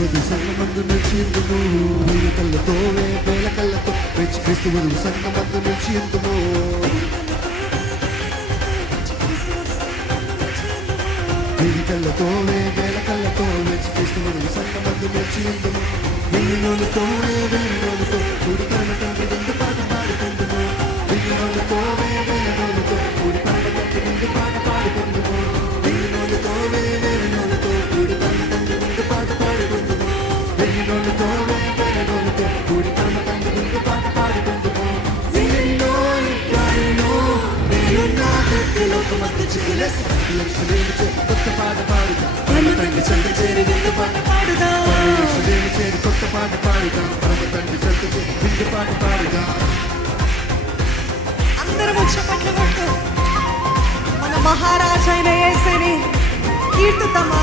క్రీస్తువదు సంగమందు నిలిచిందుము వేల కళ్ళతో వేల కళ్ళతో క్రీస్తువదు సంగమందు నిలిచిందుము వేల కళ్ళతో వేల కళ్ళతో క్రీస్తువదు సంగమందు నిలిచిందుము వెయ్యినోళ్ళతో వేలతో కూడి పరమ తండ్రి ముందు పాట పాడుకుందుము వెయ్యినోళ్ళతో వేలతో కూడి పరమ తండ్రి ముందు పాట పాడుకుందుము వెయ్యినోళ్ళతో వేలతో కూడి పరమ తండ్రి ముందు పాట పాడుకుందుము వెయ్యినోళ్ళతో వేలతో కూడి పరమ తండ్రి ముందు పాట పాడుకుందుము వెయ్యిలో ఇంకాయలో నేనున్న లోకమంతా చిగులేసి కొత్త పాట పాడుతా పరమ తండ్రి చెంత చేరి విందు పాట పాడుదా చేరి కొత్త పాట పాడుతా పరమ తండ్రి చెంత చేరి విందు పాట పాడుదా అందరూ చప్పట్లు కొట్టు మన మహారాజైన యేసుని కీర్తిద్దామా.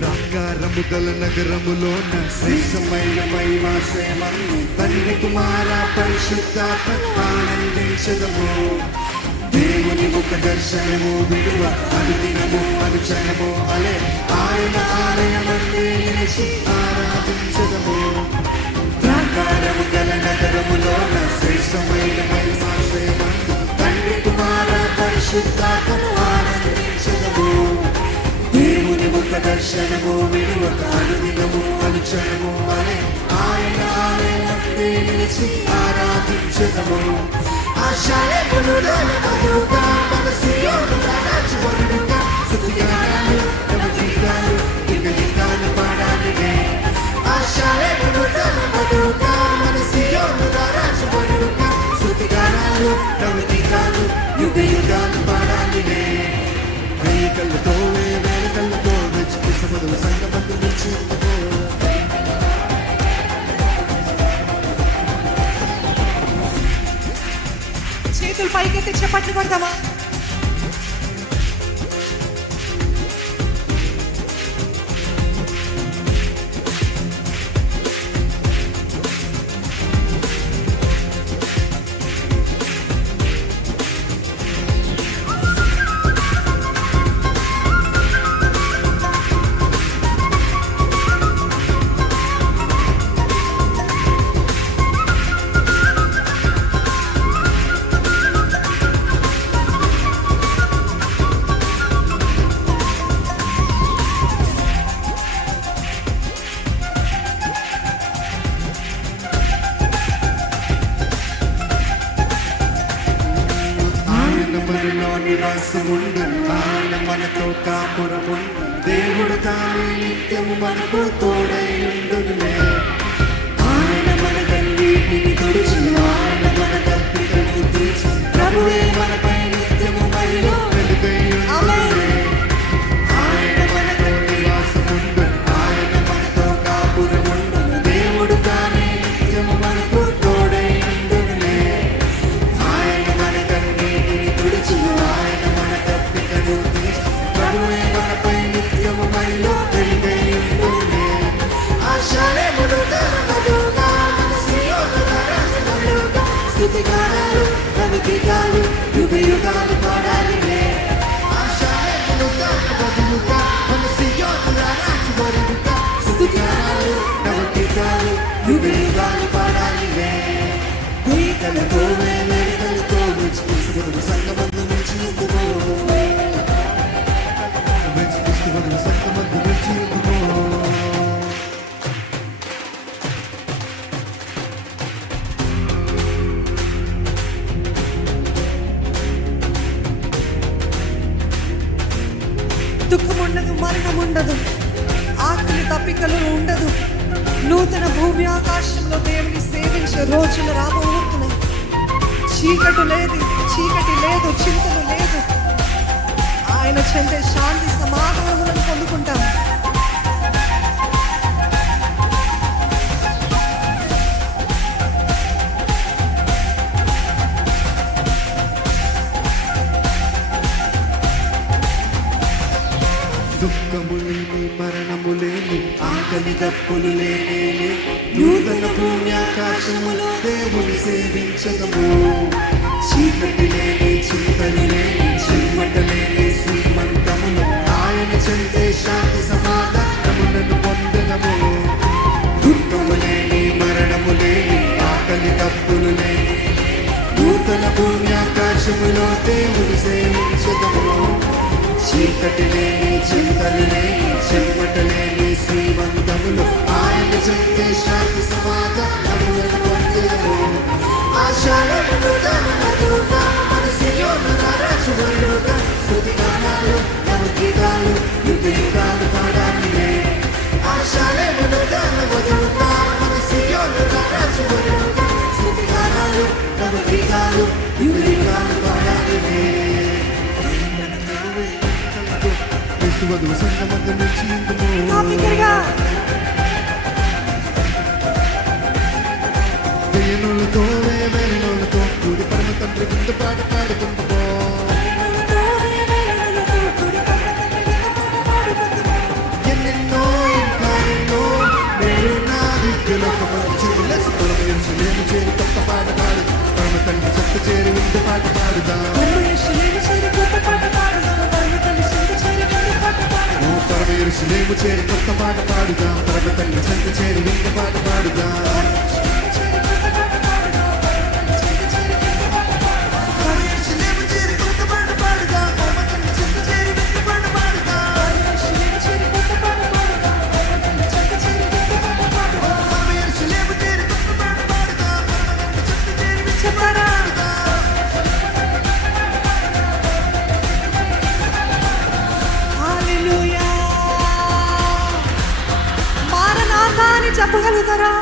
ప్రాకారముగల నగరములోన శ్రేష్టమైన మహిమాశ్రయమను తండ్రి కుమార పరిశుద్ధాత్మ ఆనందించదము దేవుని ముఖ దర్శనము విడువ అనుదినము అనుక్షణము అలే ఆయన ఆలయమందే నిలిచి ఆరాధించదము ప్రాకారముగల నగరములోన శ్రేష్టమైన మహిమాశ్రయమను తండ్రి కుమార పరిశుద్ధాత్మ ఆనందించదము దేవుని ముఖ దర్శనము విడువక అనుదినము అనుక్షణము అనే ఆయన ఆలయమందే నిలిచి ఆరాధించదము ఆశాలములుగా మన సియోనుగా రాజువరుడుగా స్తుతిగానాలు నవగీతాలు యుగగీతాలు పాడాలినే ఆశాలములుగా మన సియోనుగా రాజువరుడుగా స్తుతిగానాలు నవగీతాలు యుగయుగాలు పాడాలినే వేల కళ్ళతో వేల కళ్ళతో క్రీస్తువదు సంగమందు నిలిచిందుము చేతులు పైకెత్తి చప్పట్లు కొడదామా. మనలో నివాసముండు ఆయన మనతో కాపురముండు దేవుడు తానే నిత్యము మనకు తోడైయుండునులే ఆయన మన కన్నీటిని తుడిచి ఆయన మన తప్పిదము తీర్చి ప్రభువే మనపై నిత్యము మహిలో వెలుగైయుండునులే ఆయన మనలో నివాసముండు ఆయన మనతో కాపురముండు దేవుడు తానే నిత్యము మనకు తోడైయుండునులే ఆయన మన కన్నీటిని తుడిచి ఆయన మన తప్పిదము తీర్చి ప్రభువే మనపై నిత్యము మహిలో వెలుగైయుండునులే ఆశాలములుగా మధుగా మన సియోనుగా రాజువరుడుగా స్తుతిగానాలు నవగీతాలు యుగయుగాలు పాడాలినే ఆశాలములుగా మధుగా మన సియోనుగా రాజువరుడుగా స్తుతిగానాలు నవగీతాలు యుగయుగాలు పాడాలినే వేలతో వేలతో క్రీస్తువదు సంగమందు నిలిచిందుము క్రీస్తువదు సంగమందు నిలిచిందుము దుఃఖం ఉండదు, మరణం ఉండదు, ఆకలి తప్పికలు ఉండదు. నూతన భూమి ఆకాశంలో దేవుని సేవించే రోజులు రాబోతున్నాయి. చీకటి లేదు, చింతలు లేదు, ఆయన చెందే శాంతి సమాధానములను పొందుకుంటాం. దుఃఖము లేని మరణము లేని ఆకలి దప్పులు లేని నూతన భూమి ఆకాశములో దేవుని సేవించదము. చీకటి లేని చింతలు లేని చిమ్మట లేని శ్రీమంతములు ఆయన చెందే శాంతి సమాధానములను పొందదము. దుఃఖము లేని మరణము లేని ఆకలి దప్పులు లేని నూతన భూమి ఆకాశములో దేవుని సేవించదము. చీకటి లేని చింతలు లేని చెమ్మట లేని శ్రీమంతములు ఆయన చెందే శాంతి సమాధానములను పొందెదము. ఆషాఢములు తనమరుగా మన సియోను రాజువరుగా స్తుతిగానాలు నవగీతాలు యుగయుగాలు పాడాలినే. ఆషాఢములు తనమరుగా మన సియోను రాజువరుగా స్తుతిగానాలు నవగీతాలు యుగయుగాలు పాడాలినే. యేసువధువు సంగమందు నుంచి ఇందుము. బిగ్గరగా వేణులతో వేవేణులతో కూడి పరమ తండ్రి విందు పాట పాడుకుంటుమో. ఎన్నెన్నో ఇంకా ఎన్నో నేను నా దిక్కులకు మంచి నేను చేరి కొత్త పాట పాడు. పరమ తండ్రి చెత్త చేరి విందు పాట పాడుదా. పరమేశ్వరుని చేరి కొత్త పాట పాడుదాం. పరమేశ్వరుని చేరి కొత్త పాట పాడుదా. పరమ తండ్రి చెత్త చేరి విందు పాట పాడుదా. హల్లెలూయా. మారనాథా అని చెప్పగలుగుతారా?